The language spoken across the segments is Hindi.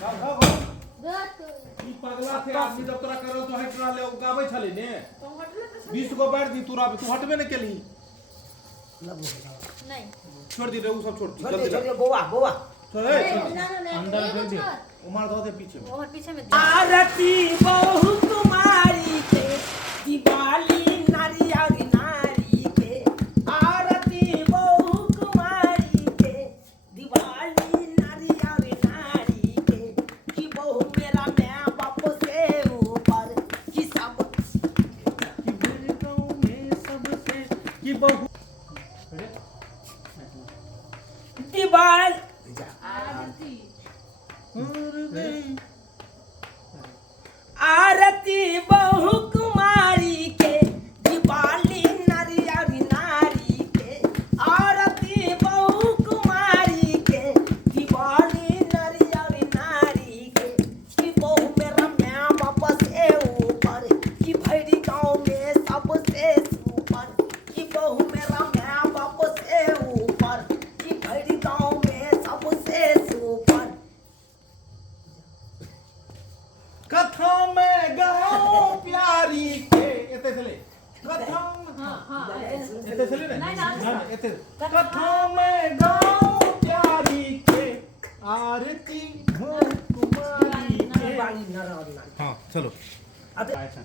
ई पगला थे आदमी जब तोरा करल तो हटना ले गाबै छले ने 20 गो बैठ दी तोरा तू हटबे न केली नहीं छोड़ दी रे उ सब छोड़ छोड़ दे गोवा गोवा छोड़ अंदर भेज दे उमर दो दे पीछे और पीछे में आरती बहु तुम्हारी के दिवाली नारी नारी के आरती बहु कुमारी के दिवाली नारी नारी के कि बहु मेरा मैं बाप से ऊपर कि सब कि मेरे गांव में सबसे कि बहु दिवाल आरती बहु कुमारी के दिवाली नारी नारी के आरती बहु कुमारी के दिवाली नारी नारी के कि बहु मेरा मैं बाप से ऊपर कि भैरी गाँव में सबसे ऊपर कि बहु मेरा मैं बाप से ऊपर कि भैरी गाँव में सबसे ऊपर कथा में गाओ प्यारी के एते चले कथा हां एते चले ने नहीं, एते कथा में गाओ प्यारी के आरती हो कुमारी के हां चलो अच्छा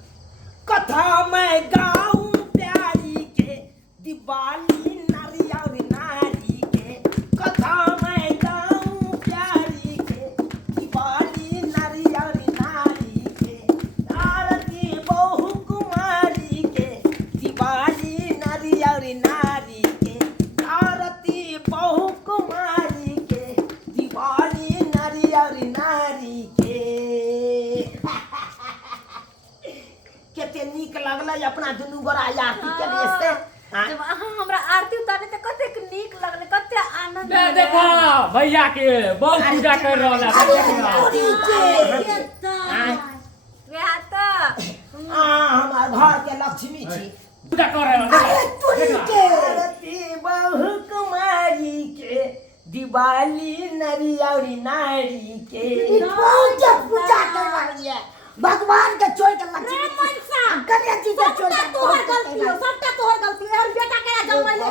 कथा में गाऊं प्यारी के दिवाली नारी नारी के कथा में गाऊं प्यारी के दिवाली नारी नारी के आरती बहु कुमारी के दिवाली नारी नारी के आरती बहु कुमारी के दिवाली नारी नारी के केते नीक लगलै अपना दुनू गोरा आरती के लिए से जब हमरा आरती उतारे त कते नीक लगले कते आनंद दे देखो भैया के बहुत पूजा कर रहल है हमार घर के लक्ष्मी छी पूजा कर रहल है आरती बहु कुमारी के दिवाली नरी नारी के पूजा करवाइए भगवान के छोड़ के लक्ष्मी कन्या जी के छोड़ के तोहर गलती हो सबटा तोहर गलती है और बेटा केरा जमैले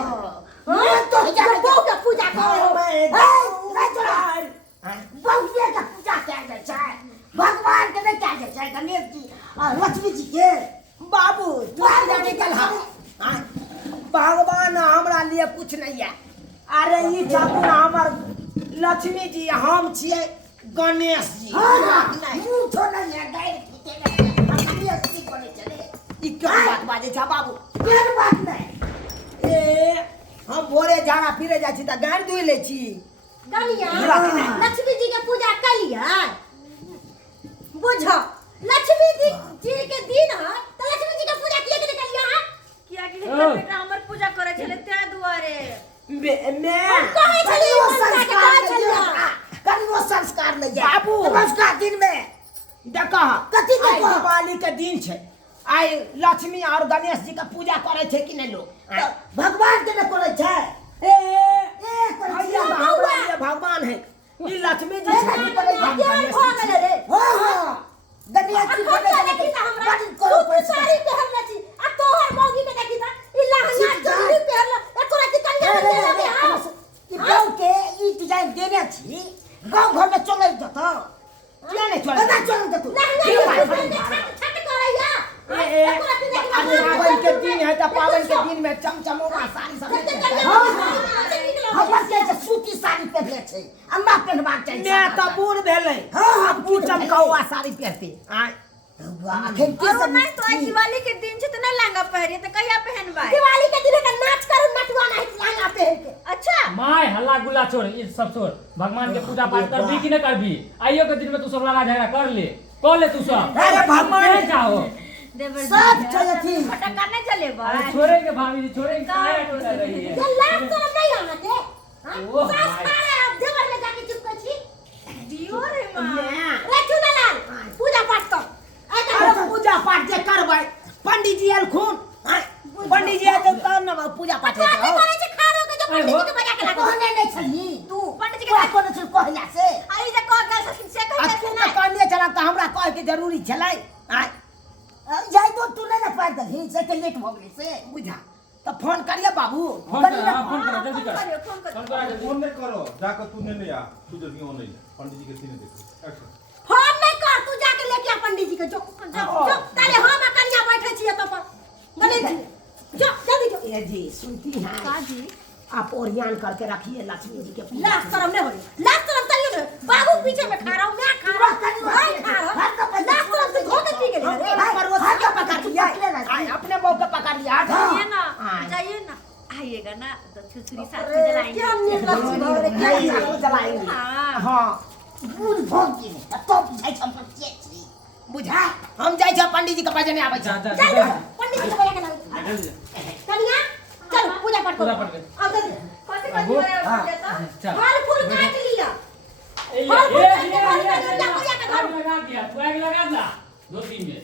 मैं तो बहु के पूजा करो नहीं चला बहु के पूजा क्या जाए है भगवान के नहीं क्या जाए है गणेश जी और लक्ष्मी जी के बाबू तू जाने कल भगवान हमरा लिए कुछ नहीं है अरे ई ठाकुर हमर लक्ष्मी जी हम छिए गणेश जी मुंह छोड़ नहीं है गाय पीते में गणेश जी को नहीं चले ई क्या बात बाजे छा बाबू कोई बात नहीं ए हम भोरे झाड़ा फिरे जाइ छी त गाड़ दुइ ले छी कलिया लक्ष्मी जी के पूजा कलिया बुझ लक्ष्मी जी के दिन है तो लक्ष्मी जी के पूजा किए के कलिया किया कि बेटा हमर पूजा करे छले ते दुआरे मैं कहे छली वो संस्कार कभी वो संस्कार नहीं है बाबू नमस्कार दिन में देखा कथी के दिवाली के दिन छे आई लक्ष्मी और गणेश जी का पूजा करे छे कि नहीं लोग भगवान के न करे छै ए भैया भगवान है ई लक्ष्मी जी छे हम गणेश जी छी। हां गणेश जी को देखी ना हमरा करो सारी पहनले छी आ तोहर मौगी के देखी ना ई लहंगा चोली पहनले एकरा की कन्या में देले हां ई गांव के ई डिजाइन देने छी गांव घर में चले जतो किया नहीं चले बता चल तू छट करैया पावन के दिन है तो पावन के दिन में चमचमोगा साड़ी सब हम के सूती साड़ी पहनले छै अम्मा पहनबाक चाहिए मैं तो बूढ़ भेलै हां की चमकौआ साड़ी पहनते आखिर के और नहीं तो आज दिवाली के दिन छै त नहीं लहंगा पहरे त कहिया पहनबा दिवाली के दिन का नाच करू नटवा नहीं लहंगा पहन के अच्छा माय हल्ला गुल्ला छोड़ ये सब छोड़ भगवान के पूजा पाठ करबी कि नहीं करबी आइयो के दिन में तू सब लड़ा झगड़ा कर ले तू सब अरे भगवान नहीं चाहो देवर सब चले थी फटका नहीं चले बा अरे छोड़ेंगे भाभी जी छोड़ेंगे क्या कर रही है ये लाभ तो नहीं आना के हां ओह सास भाई। मारे आप देवर में जाके चुप कर छी दियो रे मां रे चुनालाल पूजा पाठ कर अरे पूजा पाठ जे करबै पंडित जी अलखुन पंडित जी आते तब न पूजा पाठ हेतै करे छै खारो के जो पंडित जी के बजा के लागो कहने नहीं छली तू पंडित जी क्या कोन छै कहला से आई जे कह गल से कह जरूरी चलाई आय जाई तो तू नहीं ना पार दही से के लेट हो गई से बुझा तो फोन करिए बाबू फोन कर फोन कर जल्दी कर फोन करो फोन कर जल्दी फोन नहीं करो जाकर तू नहीं आ तू जल्दी ऑन नहीं पंडित जी के सीने देखो एक्शन फोन नहीं कर तू जाके लेके आ पंडित जी के जो ताले हम कन्या बैठे छिए तो पर गले जो जल्दी जो ये जी सुनती हैं का जी आप ओरियान करके रखिए लक्ष्मी जी के पूजा लास्ट शर्म नहीं होई लास्ट शर्म तलियो ने बाबू पीछे में खा रहा हूं मैं खा रहा हूं भाई खा रहा हूं लास्ट शर्म से धो के पी के ले रे पर वो सबका पकड़ लिया आय अपने बहू का पकड़ लिया जाइए ना आइएगा ना तो छुरी साथ में जलाएंगे क्या नीक लक्ष्मी जलाएंगे हाँ हाँ बूढ़ भोगी ने तो जाई संपत्ति छी बुझा हम जाय छ पंडित जी के पास नहीं आबै छ जा चल पंडित जी को लेके ना कन्या चल पूजा पाठ पूजा पाठ कर आ जल्दी कथी कथी देता चल फल फूल काट लिया ए लगा दिया तू आग लगा दा 2-3 में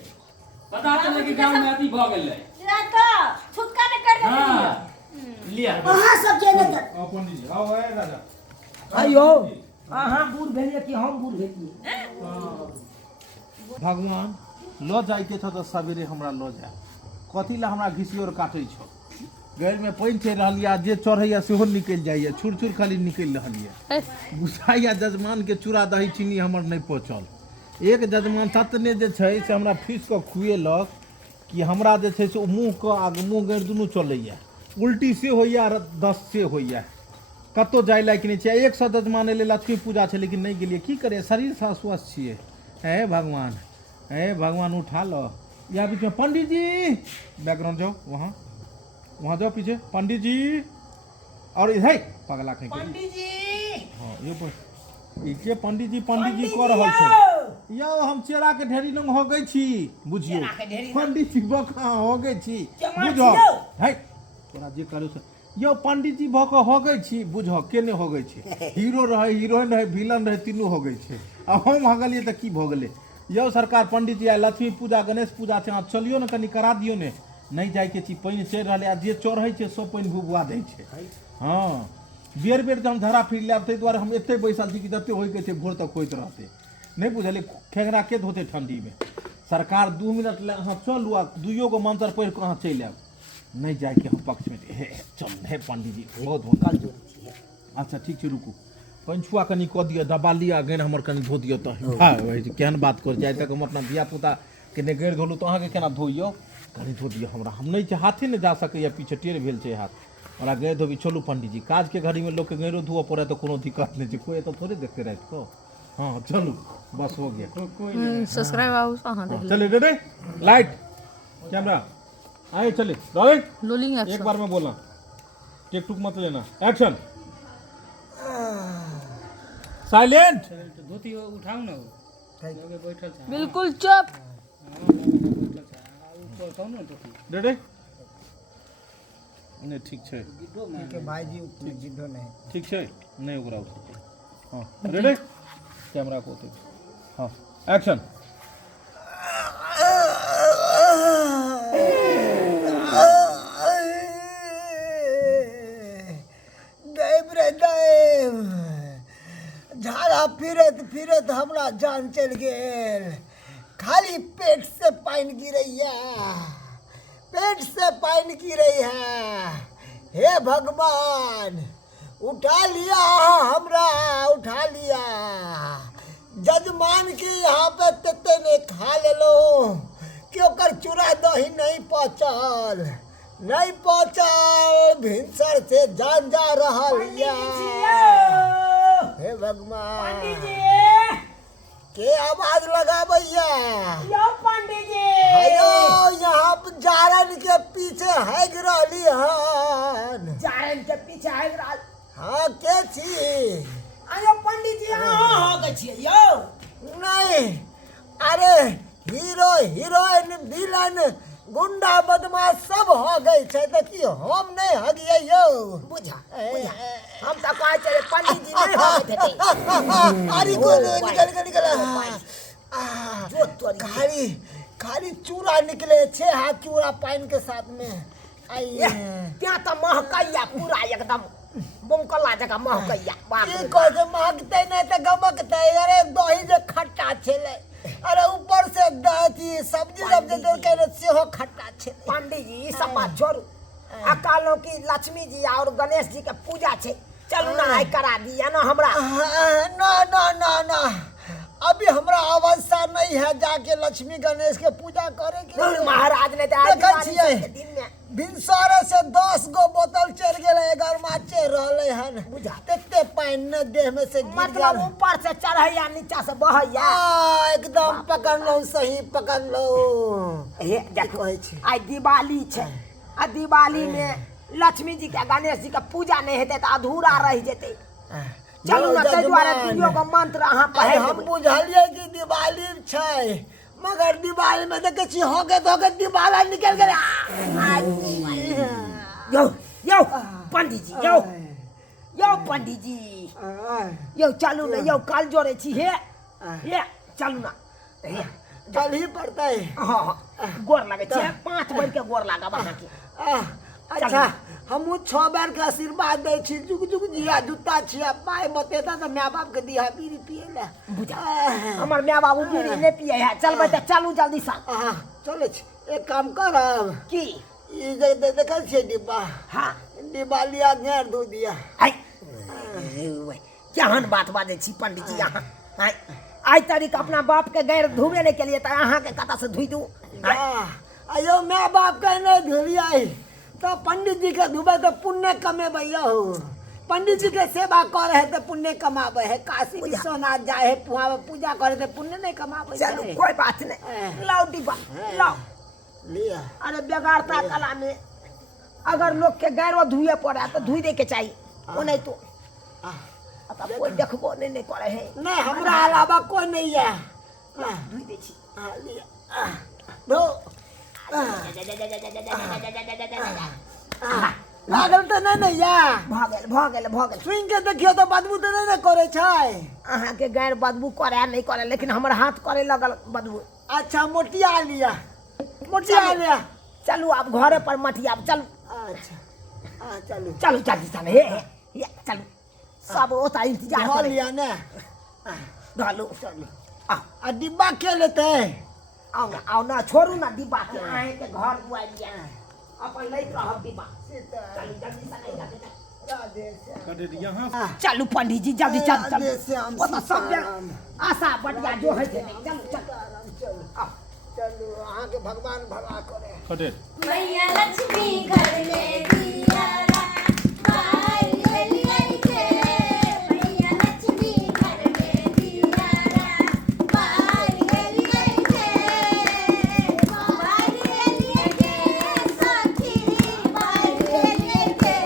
पता चले कि गांव में अति भ गेलै या तो छुटका में कर दे हां लिया वहां सब जेने तक आओ पंडित जी आओ है राजा अयो अहाँ बूढ़ भेलिए कि हम बूढ़ भेलिए भगवान ल जाय के छ त सवेरे हमरा ल जा कथी ला हमरा घिसियोर काटै छ गैर में पानि चढ़ि रहल या जे चढ़ैया सेहो निकलि जाइए छुर छुर खाली निकलि रहल है गुस्साइया जजमान के चूड़ा दही चीनी हमर नहीं पहुँचल एक जजमान ततने जे छै से हमरा फीस के खुएलक कि हमरा जे छै से मुँह के आगे मुँह गैर दुनू चलैया उल्टी से होइया और 10 से होइया कतौ जाय लायक नहीं छै 100 जजमान एले लक्ष्मी पूजा छै लेकिन नहीं गेलिए की करे शरीर से अस्वस्थ छिए हे भगवान उठा लो या बीच में पंडित जी बैकग्राउंड जाओ वहाँ जाओ पीछे पंडित जी और इधर पगला कहीं पंडित जी हाँ ये पंडित जी कह रहल छै यो हम चेरा के ढेरी लंग हो गई छी बुझियो चेरा के ढेरी लंग? पंडित जी बका हो गई छी केम्हर बुझो छियौ? है तोरा जे करू से यो पंडित जी बका हो गई छी बुझो केने हो गई छी हीरो रहे हीरोइन रहे विलन रहे तीनों हो गई छै आ हम हगलिए त की भ गेलै यो सरकार पंडित जी आ लक्ष्मी पूजा गणेश पूजा छै आप चलियो न कनी करा दियो ने नहीं जाय के छी पानि चढ़ि रहलै आ जे चढ़ै छै सब पानि भुबुआ दै छै हाँ बेर बेर हम धरा फिर लेब ताहि दुआरे हम एते बैसल छी कि जते होइके छै भोर तक होइत रहतै नहीं बुझलिए खेगरा के धोते ठंडी में सरकार 2 मिनट ले अहाँ चलू आ दुइयो गो मंत्र पढ़ि कऽ अहाँ चलि आयब नहीं जाय के हम पक्ष में हे चल हे पंडित जी बहुत बहुत अच्छा ठीक छै रुकू पानि छुआ कनि कऽ दिअ दबा लिअ गैर हमर कनि धो दिअ तऽ केहन बात कर जाय तक हम अपना धिया पुता के ने गैर धोलू तऽ अहाँके केना धोइयौ कनि धो दिअ हमरा हम नहीं छै हाथे नहीं जा सकैया पीछे टेढ़ भेल छै हाथ हमरा गैर धोबी चलू पंडित जी काज के घड़ी में लोग के गैरो धोअ पड़े तो कोनो दिक्कत नहीं छै कोई तो थोड़े देखते रात को हाँ चलू बस हो गया सब्सक्राइब आउस अहाँ देख चले रे लाइट कैमरा आए चले रोलिंग लोलिंग एक एक्शन बार में बोला टेक टुक मत लेना एक्शन साइलेंट धोती उठाऊ ना लगे बैठल छै बिल्कुल चुप ऊपर कौन धोती रेडी नहीं ठीक छै के भाईजी जिद्धो नहीं ठीक छै नहीं ओकरा हाँ रेडी कैमरा को हाँ एक्शन देव रे देव झाड़ा फिरत फिरत हमरा जान चल गेल खाली पेट से पानी गिरैया पेट से पानी गिरैया हे भगवान उठा लिया हमरा उठा लिया जजमान के यहाँ पे तते ने खा ले लो कि ओकर चूड़ा दही नहीं पचल भिनसर से जान जा रहा हे भगवान के आवाज लगा भैया पंडित जी अयो यहाँ पे जारन के पीछे हैग रहली हन जारन के पीछे आबि रहल हाँ के छी अरे पंडित जी अहाँ हो गए छियै यौ नहीं अरे हीरो हीरोइन विलन गुंडा बदमाश सब हो गए छै देखियो हम नहीं हगिए यो बुझा हम तो कहै छे पंडित जी नहीं हो गए थे अरे को निकल खाली खाली चूड़ा निकले 6 हाथ चूड़ा पानी के साथ में आइए क्या तो महकैया पूरा एकदम बमकला जगह महकैया की को से महकते नहीं तो गमकते अरे दही जे खट्टा छले अरे ऊपर से दाती सब्जी तो कहने से हो खट्टा छे। पंडित जी ई सब बात छोड़ू आ कालो की लक्ष्मी जी और गणेश जी के पूजा छे चलू ना आई करा दिया ना हमरा। ना ना ना ना अभी हमरा अवस्था नहीं है जाके लक्ष्मी गणेश के पूजा करे के। महाराज ने तो आज देखै दिवाली छियै के दिन में भिनसरे से 10 गो बोतल चढ़ गेले गरमा चढ़ रहले हन बुझा देखते पानी न देह में से गिर मतलब गल। ऊपर से चढ़ैया नीचा से बहैया। एकदम पकड़ लो सही पकड़ लो। हे देखो कहै छी आज दिवाली छे आ दिवाली में लक्ष्मी जी के गणेश जी के पूजा नहीं हेते तो अधूरा रह जेते। चलू ना ताहि दुआरे दुइयो को मंत्र अहाँ अरे पढ़े हम बुझलिए कि दिवाली छै मगर दिवाली में देखे छी होके दिवाला निकल गेले। यो यो पंडित जी यो पंडित जी यो चलू ना यो काल जोड़े छी हे चलू ना हे चल ही पड़तै। हाँ गोर लगे छे 5 बार के गोर लागा बना के। अच्छा हमू 6 बार के आशीर्वाद दै छी जुग जुग जिया जूता छिया पाए बतेता तो माय बाप के दिया बीड़ी पिए ले बुझा हमर माय बाबू बीड़ी नहीं पिए है चलबै त चलू जल्दी सा। चले छी एक काम करब की ई देखै छियै डिब्बा। हाँ दिवालिया घेर दू दिया। आई केहन बात बाजै छी पंडित जी अहाँ। आई तारीख अपना बाप के गैर धुबे नहीं के लिए तो अहाँ के कता से धुई दू। अयो माय बाप के नहीं धुलियाई तो पंडित जी के धुबे तो पुण्य कमेबै हो। पंडित जी के सेवा करे है तो पुण्य कमाबे है। काशी विश्वनाथ जाए है वहाँ पूजा करे तो पुण्य नहीं कमाबे। चलो कोई बात नहीं लाओ डिब्बा लाओ लिया। अरे बेगारता कला में अगर लोग के गैरो धुए पड़े तो धुई दे के चाहिए वो नहीं तो अब कोई देखबो नहीं करे है। नहीं हमरा अलावा कोई नहीं है। धुई दे छी लिया दो लागल तो नहीं या भगल सुन के देखियो तो बदबू तो नहीं करे छै। अहाँ के गैर बदबू करे नहीं करे लेकिन हमर हाथ करे लगल बदबू। अच्छा मोटिया लिया मोटिया लिया। चलू आप घरे पर मटिया चलू। अच्छा चलू चलू जल्दी चल हे चलू सब ओता इंतजार हो करे लिया ना। धलू चलू आ डिब्बा के लेते आओ ना छोड़ू ना डिब्बा के आए के घर दुआ लिया अपन लैत रहब डिब्बा। चलू जल्दी से नहीं जाते यहाँ चलू पंडित जी जल्दी चल राधे श्याम वो तो सब सीताराम। आशा बटिया जो है चलू चलू अहाँ के भगवान भला करे। खटेर मैया लक्ष्मी घर में दिया बाई गली गली के मैया लक्ष्मी घर में दिया बाई गली गली के बाई गली के सखी बाई गली के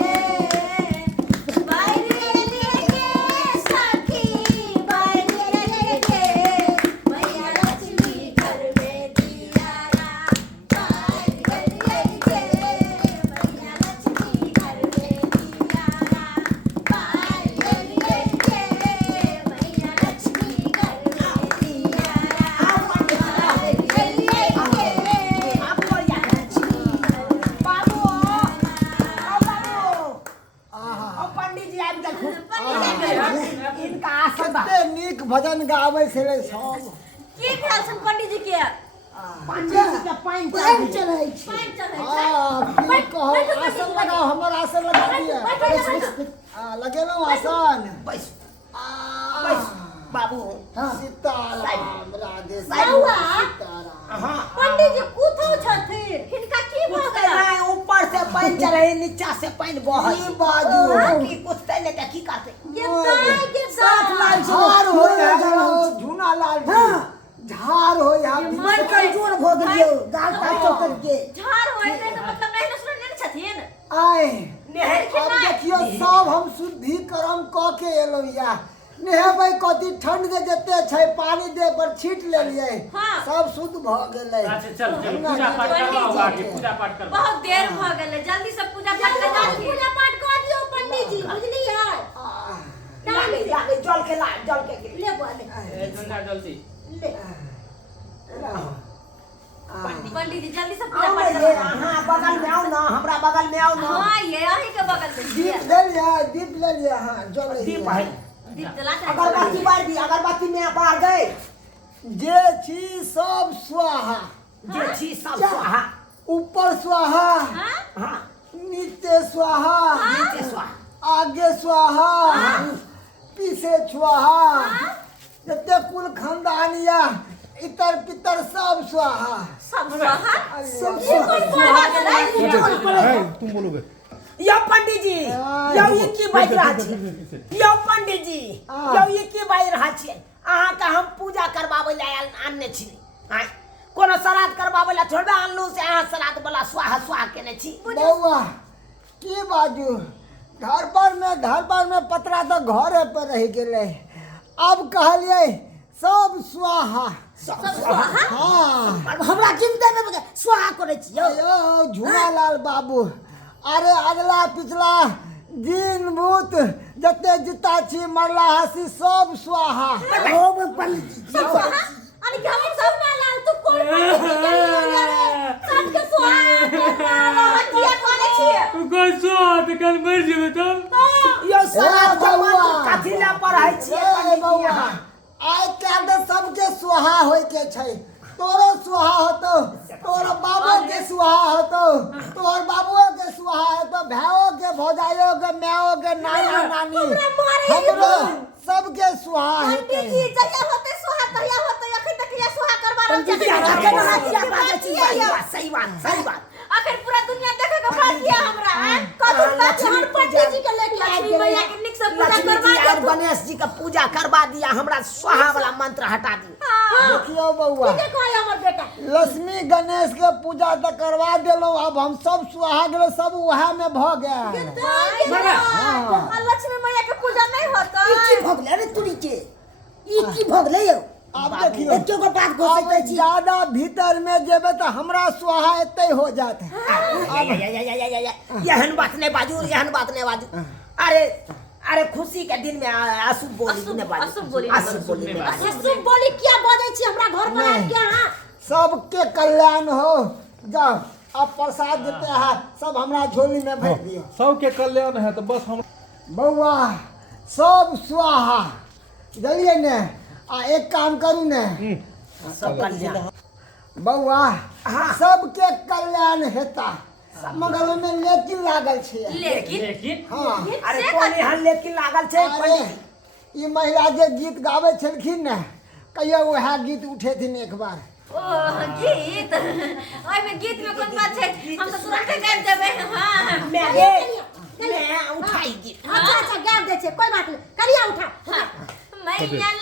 बाई गली के सखी बाई गली के मैया लक्ष्मी घर में दिया बाई गली गली के मैया लक्ष्मी घर में दिया बाई गली गली के मैया लक्ष्मी घर में दिया बाई गली गली के आपको याद बाबू पंडित जी आबि देखू इनका आशीर्वाद कते नीक भजन गाबै छलै सब। की भेल छन पंडित जी के पंडित जी के पाइन चढ़ै छी पाइन चढ़ै छै की कहो आसन लगाओ हमर आसन लगा दिया। लगेलहुँ आसन। बैस आ, बैस बाबू सीताराम राधे बउआ। सीताराम। हाँ पंडित जी कुथौ छथिन हिनका की भ कुत्ते गेल नहीं ऊपर से पाइन चढ़े नीचा से पाइन बहै की बाजू। की कुत्ते ने त की करते ये गाय के साथ झार हो या झूना लाल झार हो या मन कमजोर भ गेलियो गाल का चोकर के झाड़ होय के मतलब नहीं न सुनने छथिन आए नेहर अब देखियो सब हम शुद्धिकरण क के एलो या नेहबै कथी ठंड के जते छै पानी दे पर छीट लेलिए हाँ। सब शुद्ध भ गेलै। अच्छा चल पूजा पाठ करवाओ आगे पूजा पाठ करवाओ। बहुत देर भ गेलै जल्दी से पूजा पाठ कर पूजा पाठ कर दियो पंडित जी बुझलियै लागे जल के ला जल के ले बोले ए झंडा जल्दी ले पंडित जी जल्दी से पूजा आओ पाठ ये कर हां बगल में आओ ना हमरा बगल में आओ ना हां ये अही के बगल में दीप ले लिया दीप ले लिया। हाँ जल दीप लिया। है दीप जला अगरबत्ती बार दी अगरबत्ती में बार गए जे छी सब स्वाहा, जे छी सब स्वाहा, ऊपर स्वाहा, हाँ नीचे स्वाहा, नीचे स्वाहा, आगे स्वाहा, पीछे स्वाहा, जते कुल खानदानिया इतर पितर सब स्वाहा। सब स्वाहा अरे ये कोई स्वाहा गेलै है, तुम बोलोगे यो पंडित जी यो ये की बाज रहा छी, यो पंडित जी यो ये की बाज रहा छी, अहाँ का हम पूजा करबाबै ला आनने छी, आय कोनो श्राद्ध करबाबै ला थोड़बे आनलू से अहाँ श्राद्ध वाला स्वाहा स्वाहा केने छी। बौआ की बाजू, घर पर में पतरा तो घरे पर रह गेले, अब कहलिए सब स्वाहा। सब स्वाहा हाँ हमरा चिंता में स्वाहा करे छी यौ। अयो झूलालाल बाबू, अरे अगला पिछला दिन भूत जते जिता छी मरला हसी सब स्वाहा। ओ पंडित जी सब स्वाहा अरे हम सब ना लाल तू कोन सबके स्वाहा हटिया करे छी यो श्राद्ध मंत्र कथी ला पढ़ाई छी पंडित जी अहाँ? आइ काल्हि तऽ सबके सुहा होइ के छै, तोरो सुहा होतो, तोर बाबू के सुहा होतो, तोर बाबुओ के सुहा होतो, भाइयों के, भौजाइयों के, माओ के, नाना नानी हमरो सबके सुहा हेतै। पंडित जी जया होते स्वाहा तया होते अखन तक ये स्वाहा करबा रहल पंडित जी अहाँ के हटिया बाजै छी, सही बात आखिर पूरा दुनिया देखे के बाद दिया हमरा कथु बात हमर पंडित जी के लेके लक्ष्मी मैया के निक से पूजा लक्ष्मी करबा जी और गणेश जी का पूजा करवा दिया, हमरा स्वाहा वाला मंत्र हटा दिया। देखियो बौआ, के कहै हमर बेटा लक्ष्मी गणेश के पूजा तऽ करवा देलौं, अब हम सब सुहा गेलो, सब उहा में भ गेल। लक्ष्मी मैया के पूजा नहीं होता ई की भगले अरे तुरी के ई की भगले यौ। अब देखियो एके गो बात घोषित अब करै छी, ज्यादा भीतर में जेबे तो हमरा सुहा एते हो जात है। यहन बात नहीं बाजू, यहन बात नहीं बाजू। अरे खुशी के दिन में अशुभ बोली नहीं बाजू, अशुभ बोली नहीं बाजू। अशुभ बोली क्या बजै छी हमरा घर पर आके अहाँ? सबके कल्याण हो। जाओ अब प्रसाद देते हैं, सब हमरा झोली में भर दियो। सबके कल्याण है तो बस हम बउआ सब स्वाहा, जलिए ने। आ एक काम करू ने सब कल्याण बउआ, सबके कल्याण हेता, मगर ओमे लेकिन लागल छै। लेकिन हाँ अरे कौन यहाँ लेकिन लागल छे अरे पंडित जी? ई महिला जे गीत गाबै छलखिन ने, कहियो वएह गीत उठेथिन एक बार। ओ गीत ओइ में गीत में कोन बात छै, हम तो तुरंत गाबि देबै। हां मैं उठाई गीत। अच्छा गाब दे छै, कोई बात नहीं, करिया उठा। मैया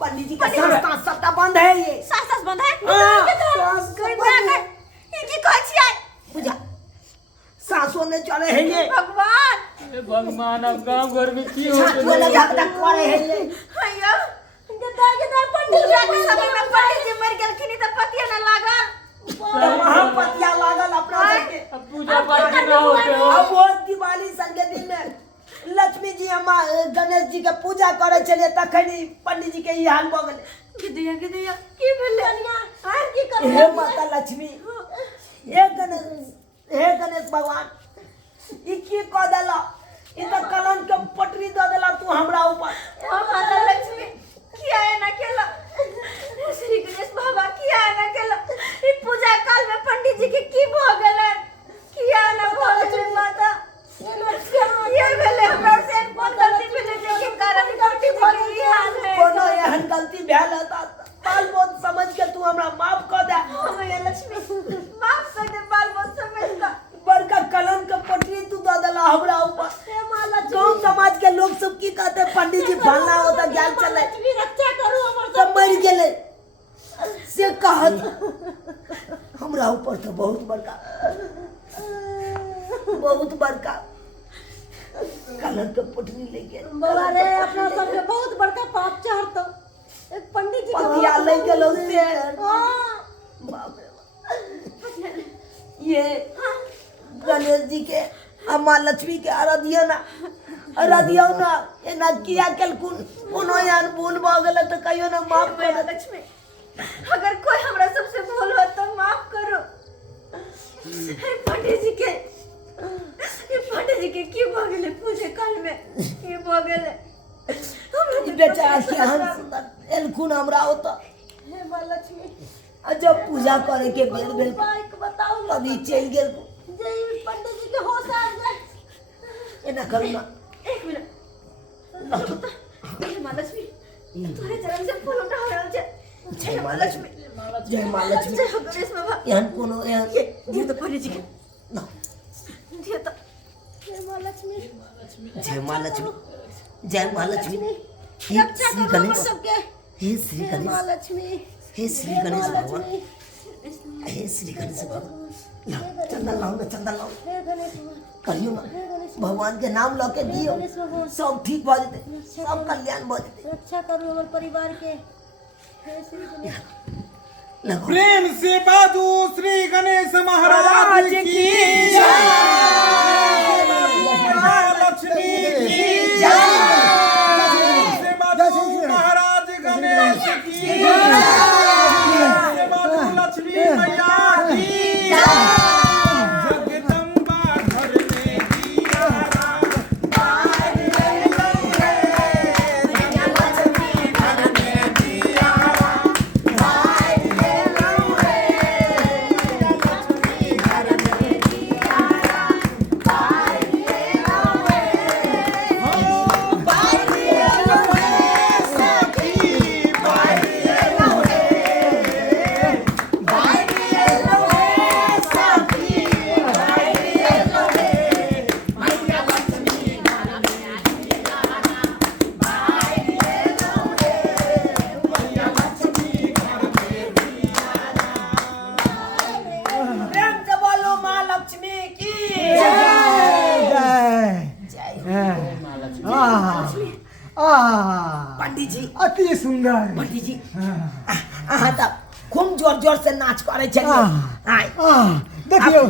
पंडित जी का संस्था सबटा बंद है, ये सास बंद है की कहै छियै पूजा सासो ने चले है ये भगवान। भगवान अब गांव घर में की हो सासो ने झगड़ा करे है ये। हैया गदा पंडित जी के समय में पंडित जी मर गेलखिन त पतिया न लागल, वहां पतिया लागल अपना के। अब पूजा पाठ ना होते हो। अब वो दिवाली संगे दिन में लक्ष्मी जी हम गणेश जी के पूजा करे चले तखनी पंडित जी के ई हाल भ गेले। गिदिया की भेलै हां की कर हे माता लक्ष्मी, हे गणेश भगवान, ई की क देला? ई त कलंक के पटरी द देला तू हमरा ऊपर। ओ माता लक्ष्मी किया एना केला? श्री गणेश बाबा किया एना केला? ई पूजा काल में पंडित जी के की भ गेलै? किया एना भ गेलै माता? किया भेलै हमरा से कोन गलती भेलै जे कारण पंडित जी के ई हाल है? कोनो एहन गलती भेल है त बाल बहुत समझ के तू हमरा माफ क दे। मैया लक्ष्मी माफ कर दे, बाल बहुत समझ का बड़ की कहते पंडित जी फलना होता ज्ञान चले लक्ष्मी रक्षा करू हमर तब मर गेले से कहत हमरा ऊपर तो बहुत बड़का कलर के पुटनी ले गेल बाबा रे अपना सबके बहुत बड़का पाप चढ़तो एक पंडित जी पतिया ले गेलो से हाँ बाप रे बाप। ये गणेश जी के अम्मा लक्ष्मी के आराधिया ना एना किया केलकुन कोनो यान भूल भ गेल त कहियो ना माफ माफ कर लक्ष्मी अगर कोई हमरा सबसे भूल हो तो माफ करो हे पंडित जी के की भ गेले पूजे काल में की भ गेले हमरा तो बेचारा के हम एलकुन हमरा होता हे मां लक्ष्मी जब पूजा करे के बेर बेर बाइक बताओ ना तभी चल गेल जय पंडित जी के होश आ जाए एना करू ना एक मिनट हे मां लक्ष्मी तोरे चरण से फूल उठा रहल छै जय मां लक्ष्मी जय मां लक्ष्मी जय हो गणेश बाबा यान कोनो यान ये दियो तो पंडित जी के ना दियो तो हे मां लक्ष्मी जय मां लक्ष्मी जय मां लक्ष्मी हे रक्षा श्री करो हमर गणेश सबके हे श्री हे मां गणेश लक्ष्मी हे श्री गणेश भगवान हे श्री गणेश भगवान लाओ, चंदन लाओ ना चंदन लाओ हे गणेश भगवान कहियो ना भगवान के नाम लो के दियो सब ठीक भ जते सब कल्याण भ जते रक्षा करू हमर परिवार के हे श्री गणेश लगो प्रेम से बाजू श्री गणेश महाराज की जय, महालक्ष्मी की जय, प्रेम से बाजू महाराज गणेश की जय, प्रेम से बाजू लक्ष्मी मैया की जय, जगदम्बा घर में दियारा बाज रही है, लक्ष्मी घर में दियारा बाज प्रेम से बोलो मां लक्ष्मी की पंडित जी अति सुंदर पंडित जी अहाँ त खूब जोर जोर से नाच करे छलिए आय देखियो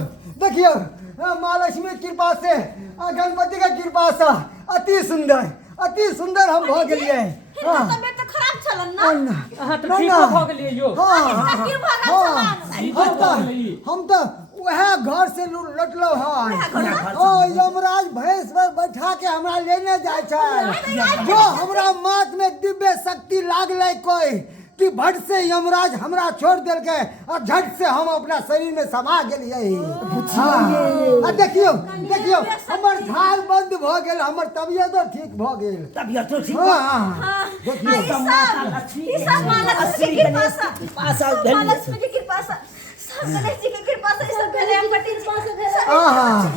देखियो महालक्ष्मी की कृपा से गणपति के कृपा से अति सुंदर हम भ गेलिए तबियत तो खराब छलन ना अहाँ तो ठीक भ गेलिए यो की भागा छलन हम तो वह घर से लौटलो है यमराज भैंस पर बैठा के हमरा लेने जाय छै जो हमरा माथ में दिव्य शक्ति लागले कोई कि भट से यमराज हमरा छोड़ देल के और झट से हम अपना शरीर में समा गेलिए देखियो देखियो हमर झाल बंद भ गेल हमर तबियत ठीक भ गेल तबियत तो ठीक देखियो ये सब मां लक्ष्मी की कृपा से मां लक्ष्मी की कृपा से सब गणेश जी की कृपा से सब गणपति जी की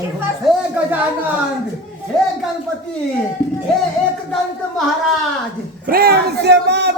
कृपा से हे गजानन हे गणपति हे एकदंत महाराज प्रेम से बाजू